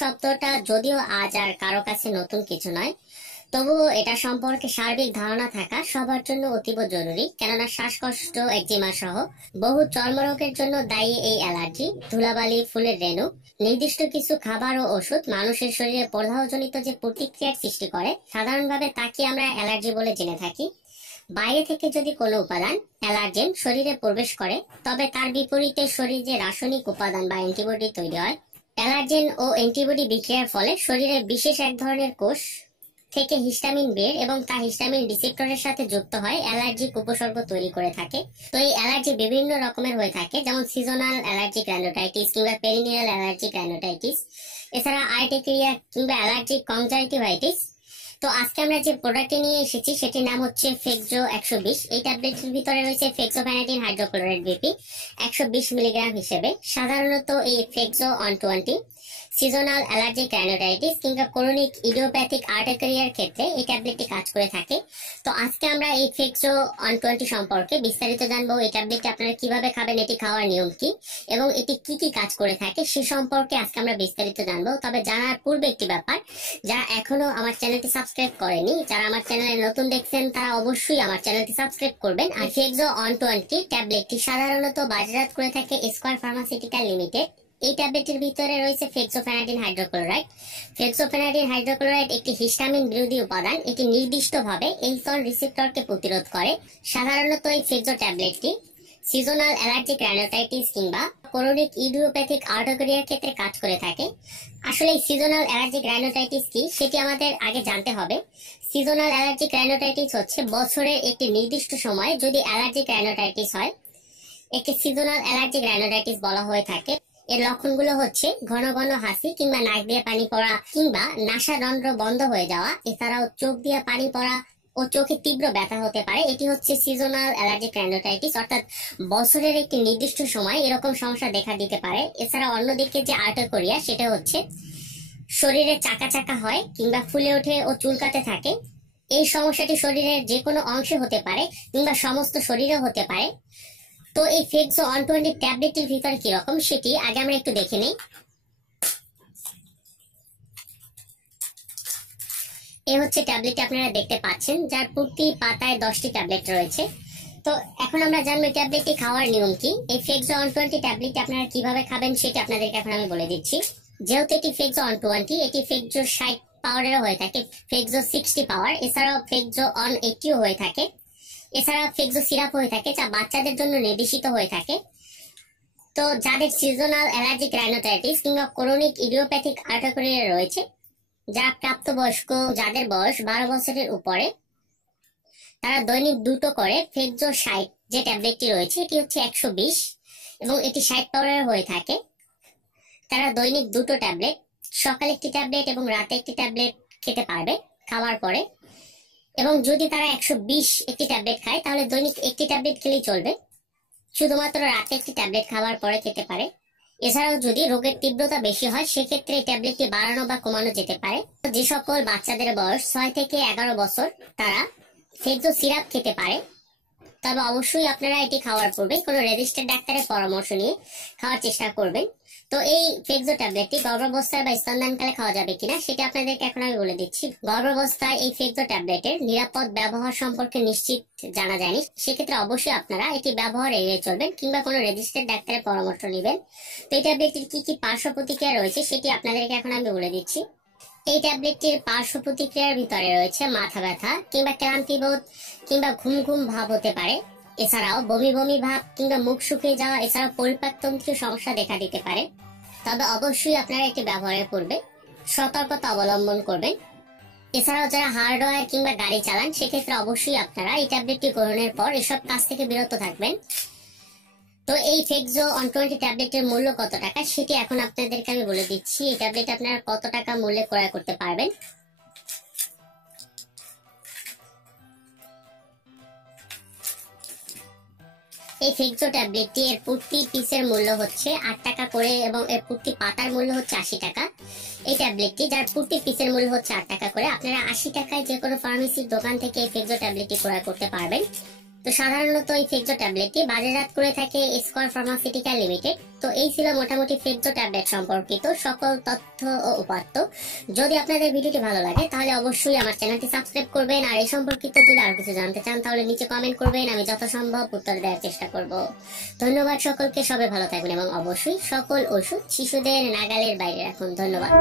শব্দটা যদিও আজ আর কারো কাছে নতুন কিছু নয়, তবুও এটা সম্পর্কে সার্বিক ধারণা থাকা সবার জন্য অতীব জরুরি। কেননা শ্বাসকষ্ট, একজিমা সহ বহু চর্মরোগের জন্য দায়ী এই অ্যালার্জি, ধুলাবালি, ফুলের রেণু, নির্দিষ্ট কিছু খাবার ও ওষুধ মানুষের শরীরে প্রদাহজনিত যে প্রতিক্রিয়ার সৃষ্টি করে, সাধারণভাবে তাকে আমরা অ্যালার্জি বলে জেনে থাকি। বাইরে থেকে যদি কোনো উপাদান, অ্যালার্জেন, শরীরে প্রবেশ করে, তবে তার বিপরীতে শরীরে যে রাসায়নিক উপাদান বা অ্যান্টিবডি তৈরি হয়, অ্যালার্জেন ও অ্যান্টিবডি বিক্রিয়ার ফলে শরীরের বিশেষ এক ধরনের কোষ থেকে হিস্টামিন বের এবং তা হিস্টামিন রিসেপ্টরের সাথে যুক্ত হয় অ্যালার্জিক উপসর্গ তৈরি করে থাকে। তো এই অ্যালার্জি বিভিন্ন রকমের হয়ে থাকে, যেমন সিজনাল অ্যালার্জিক র্যানোটাইটিস কিংবা পেরিনিয়াল অ্যালার্জিক র্যানোটাইটিস, এছাড়া আর্টিকেরিয়া কিংবা অ্যালার্জিক কনজাংটিভাইটিস। তো আজকে আমরা যে প্রোডাক্টটি নিয়ে এসেছি সেটির নাম হচ্ছে ফেক্সো 120। এই ট্যাবলেটের ভিতরে রয়েছে ফেক্সোফেনাডিন হাইড্রোক্লোরাইড বিপি 120 মিলিগ্রাম হিসেবে। সাধারণত এই ফেক্সো 120 সিজনাল অ্যালার্জিক র্যানোটাইটিস কিংবা ক্রনিক ইডিওপ্যাথিক আর্টেরিয়ার ক্ষেত্রে এই ট্যাবলেটটি কাজ করে থাকে। তো আজকে আমরা এই ফেক্সো 120 সম্পর্কে বিস্তারিত জানবো। এই ট্যাবলেটটি আপনারা কিভাবে খাবেন, এটি খাওয়ার নিয়ম কি এবং এটি কি কি কাজ করে থাকে সে সম্পর্কে আজকে আমরা বিস্তারিত জানবো। তবে জানার পূর্বে একটি ব্যাপার, যারা এখনো আমার চ্যানেলটি সাবস্ক্রাইব করেনি, যারা আমার চ্যানেলে নতুন দেখছেন, তারা অবশ্যই আমার চ্যানেলটি সাবস্ক্রাইব করবেন। আর ফেক্সো 120 ট্যাবলেটটি সাধারণত বাজারজাত করে থাকে স্কয়ার ফার্মাসিউটিক্যাল লিমিটেড। এই ট্যাবলেটের ভিতরে রয়েছে ফেক্সোফেনাডিন হাইড্রোক্লোরাইড। ফেক্সোফেনাডিন হাইড্রোক্লোরাইড একটি হিস্টামিন বিরোধী উপাদান। এটি নির্দিষ্টভাবে ইনসুলিন রিসেপ্টরকে প্রতিরোধ করে। সাধারণত এই ফেক্সো ট্যাবলেটটি সিজনাল অ্যালার্জিক র্যানোটাইটিস কিংবা ক্রনিক ইডিওপ্যাথিক আর্টেরিয়ার ক্ষেত্রে কাজ করে থাকে। আসলে এই সিজনাল অ্যালার্জিক র্যানোটাইটিস কি সেটি আমাদের আগে জানতে হবে। সিজনাল অ্যালার্জিক র্যানোটাইটিস হচ্ছে বছরের একটি নির্দিষ্ট সময়ে যদি অ্যালার্জিক র্যানোটাইটিস হয়, একে সিজনাল অ্যালার্জিক র্যানোটাইটিস বলা হয়ে থাকে। এর লক্ষণগুলো হচ্ছে ঘন ঘন হাসি কিংবা নাক দিয়ে পানি পড়া কিংবা নাসারন্ধ্র বন্ধ হয়ে যাওয়া, এছাড়াও চোখ দিয়ে পানি পড়া ও চোখে তীব্র ব্যথা হতে পারে। এটি হচ্ছে সিজনাল অ্যালার্জিক র্যানোটাইটিস, অর্থাৎ বছরের একটি নির্দিষ্ট সময় এরকম সমস্যা দেখা দিতে পারে। এছাড়া অন্যদিকে যে আর্টেরিয়া, সেটা হচ্ছে শরীরে চাকা চাকা হয় কিংবা ফুলে ওঠে ও চুলকাতে থাকে। এই সমস্যাটি শরীরের যে কোনো অংশে হতে পারে কিংবা সমস্ত শরীরে হতে পারে। তো এই ফেক্সো 120 ট্যাবলেটের ভিতরে কি রকম সেটি আগে আমরা একটু দেখে নেই। এই হচ্ছে ট্যাবলেট আপনারা দেখতে পাচ্ছেন, যার প্রতি পাতায় 10টি ট্যাবলেট রয়েছে। তো এখন আমরা জানবো এই ট্যাবলেটটি খাওয়ার নিয়ম কি। এই ফেক্সো 120 ট্যাবলেটটি আপনারা কিভাবে খাবেন সেটি আপনাদেরকে এখন আমি বলে দিচ্ছি। যেহেতু এটি ফেক্সো 120, এটি ফেক্সো 60 পাওয়ারেরও হয়ে থাকে, ফেক্সো 60 পাওয়ার, এছাড়াও ফেক্সো 180 হয়ে থাকে, এছাড়া ফেক্সো সিরাপ হয়ে থাকে, যা বাচ্চাদের জন্য নির্দেশিত হয়ে থাকে। তো যাদের সিজনাল অ্যালার্জিক রাইনোটাইটিস কিংবা ক্রনিক ইডিওপ্যাথিক আর্টেরিয়া রয়েছে, যারা প্রাপ্তবয়স্ক, যাদের বয়স 12 বছরের উপরে, তারা দৈনিক 2টো করে ফেক্সো 60 যে ট্যাবলেটটি রয়েছে, এটি হচ্ছে 120 এবং এটি 60 পাওয়ারের হয়ে থাকে। তারা দৈনিক 2টো ট্যাবলেট, সকালে একটি ট্যাবলেট এবং রাতে একটি ট্যাবলেট খেতে পারবে খাওয়ার পরে। এবং যদি তারা 120 একটি ট্যাবলেট খায়, তাহলে দৈনিক একটি ট্যাবলেট খেলেই চলবে, শুধুমাত্র রাতে একটি ট্যাবলেট খাওয়ার পরে খেতে পারে। এছাড়াও যদি রোগের তীব্রতা বেশি হয়, সেক্ষেত্রে এই ট্যাবলেটটি বাড়ানো বা কমানো যেতে পারে। যে সকল বাচ্চাদের বয়স 6 থেকে 11 বছর, তারা ফেক্সো সিরাপ খেতে পারে। তবে অবশ্যই আপনারা এটি খাওয়ার পূর্বে কোনো রেজিস্টার্ড ডাক্তারের পরামর্শ নিয়ে খাওয়ার চেষ্টা করবেন। তো এই ফেক্সো ট্যাবলেটটি গর্ভাবস্থায় বা স্তনদানকালে খাওয়া যাবে কিনা সেটা আপনাদেরকে এখন আমি বলে দিচ্ছি। গর্ভাবস্থায় এই ফেক্সো ট্যাবলেটের নিরাপদ ব্যবহার সম্পর্কে নিশ্চিত জানা যায়নি, সেক্ষেত্রে অবশ্যই আপনারা এটি ব্যবহার এড়িয়ে চলবেন কিংবা কোনো রেজিস্টার্ড ডাক্তারের পরামর্শ নেবেন। তো এই ট্যাবলেটটির কি কি পার্শ্ব প্রতিক্রিয়া রয়েছে সেটি আপনাদেরকে এখন আমি বলে দিচ্ছি। এই ট্যাবলেটটির পার্শ্ব প্রতিক্রিয়ার ভিতরে রয়েছে মাথা ব্যথা কিংবা ক্লান্তিবোধ কিংবা ঘুম ঘুম ভাব হতে পারে, এছাড়াও বমি বমি ভাব কিংবা মুখ শুকিয়ে যাওয়া, এছাড়াও পরিপাকতন্ত্রীয় সমস্যা দেখা দিতে পারে। তবে অবশ্যই আপনারা এটি ব্যবহারের পূর্বে সতর্কতা অবলম্বন করবেন। এছাড়াও যারা হার্ডওয়্যার কিংবা গাড়ি চালান, সেক্ষেত্রে অবশ্যই আপনারা এই ট্যাবলেটটি গ্রহণের পর এসব কাজ থেকে বিরত থাকবেন। তো এই ফেক্সো 120 ট্যাবলেটের মূল্য কত টাকা সেটি এখন আপনাদেরকে আমি বলে দিচ্ছি। এই ট্যাবলেট আপনারা কত টাকা মূল্যে ক্রয় করতে পারবেন। এই ফেক্সো ট্যাবলেটটি এর প্রতি পিসের মূল্য হচ্ছে 8 টাকা করে এবং এর প্রতি পাতার মূল্য হচ্ছে 80 টাকা। এই ট্যাবলেটটি, যার প্রতি পিসের মূল্য হচ্ছে 8 টাকা করে, আপনারা 80 টাকায় যে কোনো ফার্মেসির দোকান থেকে এই ফেক্সো ট্যাবলেটটি ক্রয় করতে পারবেন। তো সাধারণত এই ফেকজো ট্যাবলেটটি বাজারজাত করে থাকে স্কয়ার ফার্মাসিউটিক্যাল লিমিটেড। তো এই ছিল মোটামুটি ফেকজো ট্যাবলেট সম্পর্কিত সকল তথ্য ও উপাত্ত। যদি আপনাদের ভিডিওটি ভালো লাগে তাহলে অবশ্যই আমার চ্যানেলটি সাবস্ক্রাইব করবেন, আর এই সম্পর্কিত যদি আরো কিছু জানতে চান তাহলে নিচে কমেন্ট করবেন, আমি যথাসম্ভব উত্তর দেওয়ার চেষ্টা করব। ধন্যবাদ সকলকে, সবাই ভালো থাকবেন এবং অবশ্যই সকল ওষুধ শিশুদের নাগালের বাইরে রাখুন। ধন্যবাদ।